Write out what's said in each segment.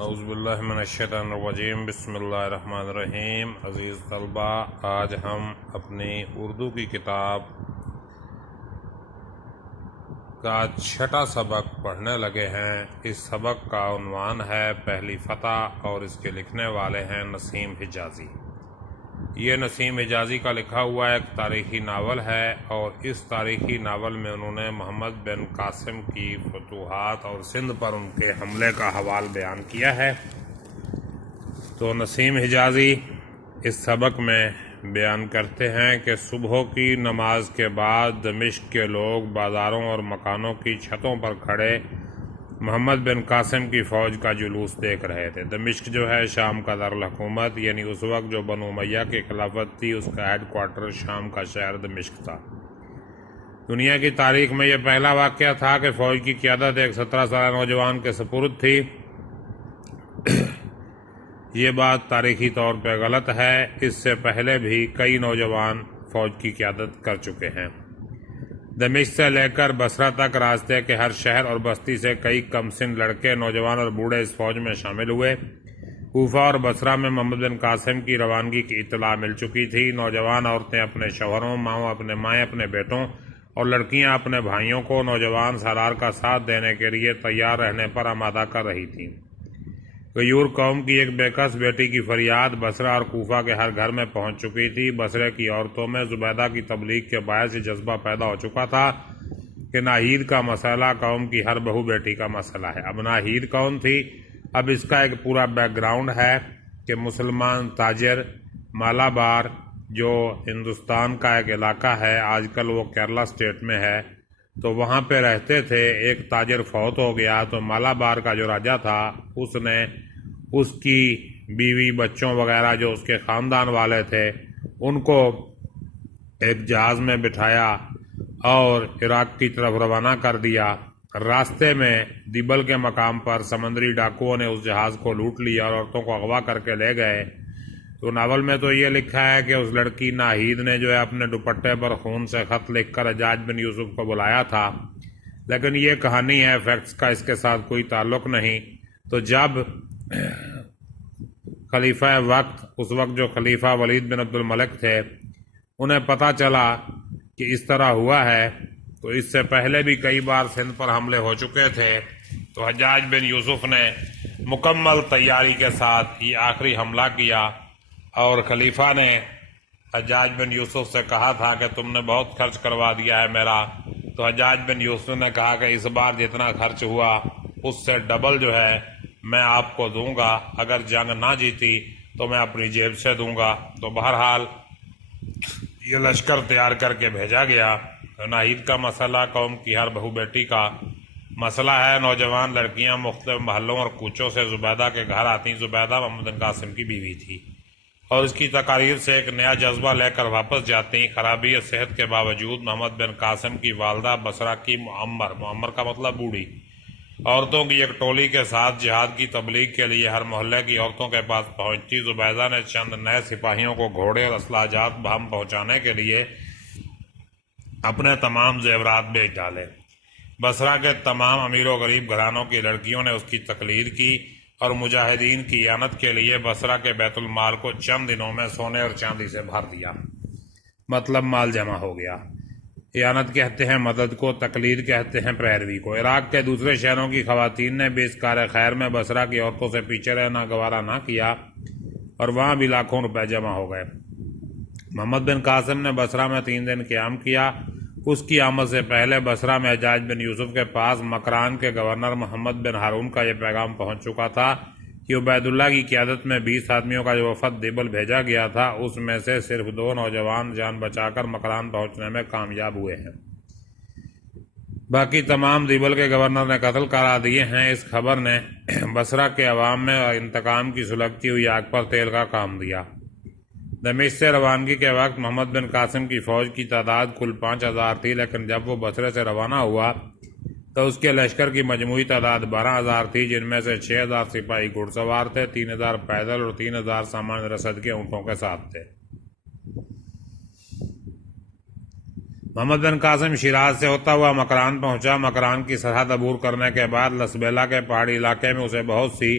اعوذ باللہ من الشیطان الرجیم بسم اللہ الرحمن الرحیم۔ عزیز طلبہ، آج ہم اپنی اردو کی کتاب کا 6واں سبق پڑھنے لگے ہیں۔ اس سبق کا عنوان ہے پہلی فتح اور اس کے لکھنے والے ہیں نسیم حجازی۔ یہ نسیم حجازی کا لکھا ہوا ایک تاریخی ناول ہے اور اس تاریخی ناول میں انہوں نے محمد بن قاسم کی فتوحات اور سندھ پر ان کے حملے کا حوال بیان کیا ہے۔ تو نسیم حجازی اس سبق میں بیان کرتے ہیں کہ صبح کی نماز کے بعد دمشق کے لوگ بازاروں اور مکانوں کی چھتوں پر کھڑے محمد بن قاسم کی فوج کا جلوس دیکھ رہے تھے۔ دمشق جو ہے شام کا دارالحکومت، یعنی اس وقت جو بنو امیہ کی خلافت تھی اس کا ہیڈ کوارٹر شام کا شہر دمشق تھا۔ دنیا کی تاریخ میں یہ پہلا واقعہ تھا کہ فوج کی قیادت ایک 17 سالہ نوجوان کے سپرد تھی۔ یہ بات تاریخی طور پہ غلط ہے، اس سے پہلے بھی کئی نوجوان فوج کی قیادت کر چکے ہیں۔ دمشق سے لے کر بصرہ تک راستے کے ہر شہر اور بستی سے کئی کم سن لڑکے، نوجوان اور بوڑھے اس فوج میں شامل ہوئے۔ کوفہ اور بصرہ میں محمد بن قاسم کی روانگی کی اطلاع مل چکی تھی۔ نوجوان عورتیں اپنے شوہروں، ماؤں اپنے مائیں اپنے بیٹوں اور لڑکیاں اپنے بھائیوں کو نوجوان سالار کا ساتھ دینے کے لیے تیار رہنے پر آمادہ کر رہی تھیں۔ غیور قوم کی ایک بے کس بیٹی کی فریاد بصرہ اور کوفہ کے ہر گھر میں پہنچ چکی تھی۔ بصرہ کی عورتوں میں زبیدہ کی تبلیغ کے باعث یہ جذبہ پیدا ہو چکا تھا کہ ناہید کا مسئلہ قوم کی ہر بہو بیٹی کا مسئلہ ہے۔ اب ناہید کون تھی؟ اب اس کا ایک پورا بیک گراؤنڈ ہے کہ مسلمان تاجر مالابار، جو ہندوستان کا ایک علاقہ ہے، آج کل وہ کیرلا اسٹیٹ میں ہے، تو وہاں پہ رہتے تھے۔ ایک تاجر فوت ہو گیا تو مالابار کا جو راجہ تھا اس نے اس کی بیوی، بچوں وغیرہ جو اس کے خاندان والے تھے ان کو ایک جہاز میں بٹھایا اور عراق کی طرف روانہ کر دیا۔ راستے میں دیبل کے مقام پر سمندری ڈاکوؤں نے اس جہاز کو لوٹ لیا اور عورتوں کو اغوا کر کے لے گئے۔ تو ناول میں تو یہ لکھا ہے کہ اس لڑکی ناہید نے جو ہے اپنے دوپٹے پر خون سے خط لکھ کر حجاج بن یوسف کو بلایا تھا، لیکن یہ کہانی ہے، فیکٹس کا اس کے ساتھ کوئی تعلق نہیں۔ تو جب خلیفہ وقت، اس وقت جو خلیفہ ولید بن عبد الملک تھے، انہیں پتہ چلا کہ اس طرح ہوا ہے، تو اس سے پہلے بھی کئی بار سندھ پر حملے ہو چکے تھے، تو حجاج بن یوسف نے مکمل تیاری کے ساتھ یہ آخری حملہ کیا اور خلیفہ نے حجاج بن یوسف سے کہا تھا کہ تم نے بہت خرچ کروا دیا ہے میرا۔ تو حجاج بن یوسف نے کہا کہ اس بار جتنا خرچ ہوا اس سے ڈبل جو ہے میں آپ کو دوں گا، اگر جنگ نہ جیتی تو میں اپنی جیب سے دوں گا۔ تو بہرحال یہ لشکر تیار کر کے بھیجا گیا۔ ناہید کا مسئلہ قوم کی ہر بہو بیٹی کا مسئلہ ہے۔ نوجوان لڑکیاں مختلف محلوں اور کوچوں سے زبیدہ کے گھر آتی۔ زبیدہ محمد بن قاسم کی بیوی تھی اور اس کی تقاریر سے ایک نیا جذبہ لے کر واپس جاتی۔ خرابی صحت کے باوجود محمد بن قاسم کی والدہ بصرہ کی معمر کا مطلب بوڑھی عورتوں کی ایک ٹولی کے ساتھ جہاد کی تبلیغ کے لیے ہر محلے کی عورتوں کے پاس پہنچتی۔ زبیدہ نے چند نئے سپاہیوں کو گھوڑے اور اسلحہ جات بہم پہنچانے کے لیے اپنے تمام زیورات بیچ ڈالے۔ بصرہ کے تمام امیر و غریب گھرانوں کی لڑکیوں نے اس کی تقلید کی اور مجاہدین کی اعانت کے لیے بصرہ کے بیت المال کو چند دنوں میں سونے اور چاندی سے بھر دیا، مطلب مال جمع ہو گیا۔ اعانت کہتے ہیں مدد کو، تقلید کہتے ہیں پیروی کو۔ عراق کے دوسرے شہروں کی خواتین نے بھی اس کار خیر میں بصرہ کی عورتوں سے پیچھے رہنا گوارا نہ کیا اور وہاں بھی لاکھوں روپے جمع ہو گئے۔ محمد بن قاسم نے بصرہ میں 3 دن قیام کیا۔ اس کی آمد سے پہلے بصرہ میں حجاج بن یوسف کے پاس مکران کے گورنر محمد بن ہارون کا یہ پیغام پہنچ چکا تھا کہ عبید اللہ کی قیادت میں 20 آدمیوں کا جو وفد دیبل بھیجا گیا تھا، اس میں سے صرف 2 نوجوان جان بچا کر مکران پہنچنے میں کامیاب ہوئے ہیں، باقی تمام دیبل کے گورنر نے قتل کرا دیے ہیں۔ اس خبر نے بصرہ کے عوام میں انتقام کی سلگتی ہوئی آگ پر تیل کا کام دیا۔ دمشق سے روانگی کے وقت محمد بن قاسم کی فوج کی تعداد کل 5000 تھی، لیکن جب وہ بصرے سے روانہ ہوا تو اس کے لشکر کی مجموعی تعداد 12000 تھی، جن میں سے 6000 سپاہی گھڑ سوار تھے، 3000 پیدل اور 3000 سامان رسد کے اونٹوں کے ساتھ تھے۔ محمد بن قاسم شیراز سے ہوتا ہوا مکران پہنچا۔ مکران کی سرحد عبور کرنے کے بعد لسبیلا کے پہاڑی علاقے میں اسے بہت سی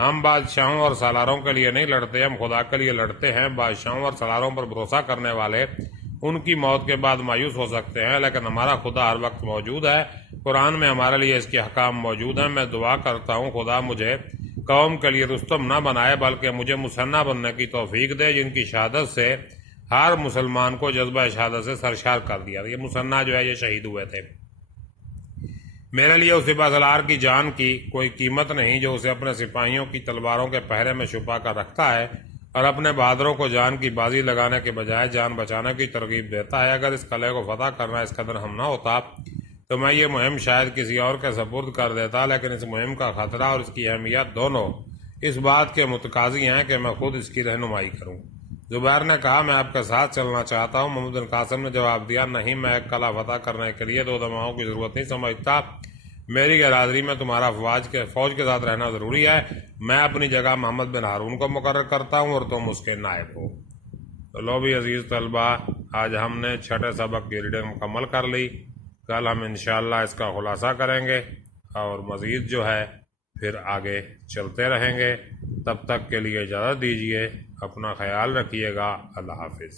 ہم بادشاہوں اور سالاروں کے لیے نہیں لڑتے، ہم خدا کے لیے لڑتے ہیں۔ بادشاہوں اور سالاروں پر بھروسہ کرنے والے ان کی موت کے بعد مایوس ہو سکتے ہیں، لیکن ہمارا خدا ہر وقت موجود ہے۔ قرآن میں ہمارے لیے اس کے حکام موجود ہیں۔ میں دعا کرتا ہوں خدا مجھے قوم کے لیے رستم نہ بنائے، بلکہ مجھے مثنیٰ بننے کی توفیق دے، جن کی شہادت سے ہر مسلمان کو جذبہ شہادت سے سرشار کر دیا۔ یہ مثنیٰ جو ہے یہ شہید ہوئے تھے۔ میرے لیے اس سپہ سالار کی جان کی کوئی قیمت نہیں جو اسے اپنے سپاہیوں کی تلواروں کے پہرے میں چھپا کر رکھتا ہے اور اپنے بہادروں کو جان کی بازی لگانے کے بجائے جان بچانے کی ترغیب دیتا ہے۔ اگر اس قلعے کو فتح کرنا اس قدر ہم نہ ہوتا تو میں یہ مہم شاید کسی اور کے سپرد کر دیتا، لیکن اس مہم کا خطرہ اور اس کی اہمیت دونوں اس بات کے متقاضی ہیں کہ میں خود اس کی رہنمائی کروں۔ زبیر نے کہا میں آپ کے ساتھ چلنا چاہتا ہوں۔ محمد بن قاسم نے جواب دیا نہیں، میں ایک قلعہ فتح کرنے کے لیے 2 دماؤں کی ضرورت نہیں سمجھتا۔ میری غیرحاضری میں تمہارا فوج کے ساتھ رہنا ضروری ہے۔ میں اپنی جگہ محمد بن ہارون کو مقرر کرتا ہوں اور تم اس کے نائب ہو۔ تو لو بھی عزیز طلبہ، آج ہم نے 6 سبق کی ریڈنگ مکمل کر لی۔ کل ہم انشاءاللہ اس کا خلاصہ کریں گے اور مزید جو ہے پھر آگے چلتے رہیں گے۔ تب تک کے لیے اجازت دیجیے، اپنا خیال رکھیے گا۔ اللہ حافظ۔